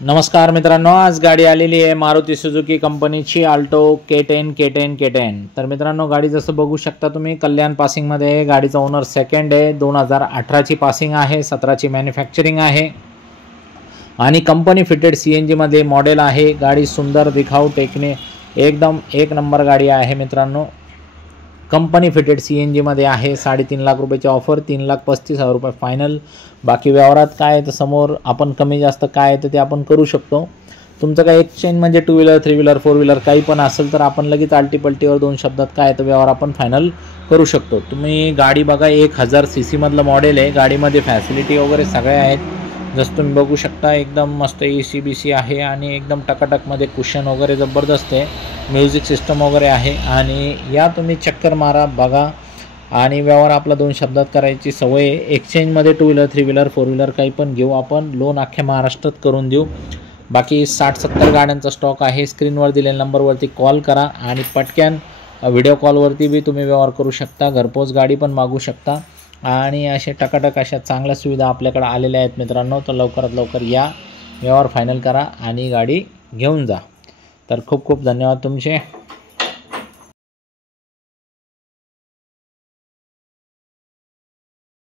नमस्कार मित्रांनो, आज गाडी आलेली आहे मारुती सुझुकी कंपनीची अल्टो K10. तर मित्रांनो, गाडी जसं बघू शकता तुम्ही कल्याण पासिंगमध्ये आहे। गाडीचा ओनर सेकंड आहे। 2018 ची पासिंग आहे, 17 ची मॅन्युफॅक्चरिंग आहे आणि कंपनी फिटेड CNG मध्ये मॉडेल आहे। गाडी सुंदर दिखाऊ टेकने एकदम एक नंबर गाडी आहे मित्रांनो। कंपनी फिटेड CNG मध्ये आहे। 3.5 लाख रुपयाची ऑफर, 3,35,000 रुपये फायनल। बाकी व्यवहारात काय आहे तर समोर आपण कमी जास्त काय आहे ते आपण करू शकतो। तुमचं काय एक्सचेंज म्हणजे 2 व्हीलर 3 व्हीलर 4 व्हीलर काही पण असेल तर आपण लगेच आल्टीपल्टीवर 2 शब्दात काय आहे तर व्यवहार आपण फायनल करू शकतो। तुम्ही गाडी बघा, 1000 सीसी मधलं मॉडेल आहे। गाडीमध्ये फॅसिलिटी वगैरे सगळे आहेत, जसं तुम्ही बघू शकता एकदम मस्त AC BC आहे आणि एकदम टकाटकमध्ये कुशन वगैरे जबरदस्त आहे। म्युझिक सिस्टम वगैरे आहे आणि या तुम्ही चक्कर मारा बघा आणि व्यवहार आपला 2 शब्दात करायची सवय आहे। एक्सचेंजमध्ये 2 व्हीलर 3 व्हीलर 4 व्हीलर काही पण घेऊ आपण, लोन अख्ख्या महाराष्ट्रात करून देऊ। बाकी 60-70 गाड्यांचा स्टॉक आहे। स्क्रीनवर दिलेल्या नंबरवरती कॉल करा आणि पटकन व्हिडिओ कॉलवरती बी तुम्ही व्यवहार करू शकता, घरपोच गाडी पण मागू शकता आणि असे टकाटक अशा चांगल्या सुविधा आपल्याकडे आलेल्या आहेत मित्रांनो। तर लवकरात लवकर या, व्यवहार फायनल करा आणि गाडी घेऊन जा। तर खूप खूप धन्यवाद तुमचे।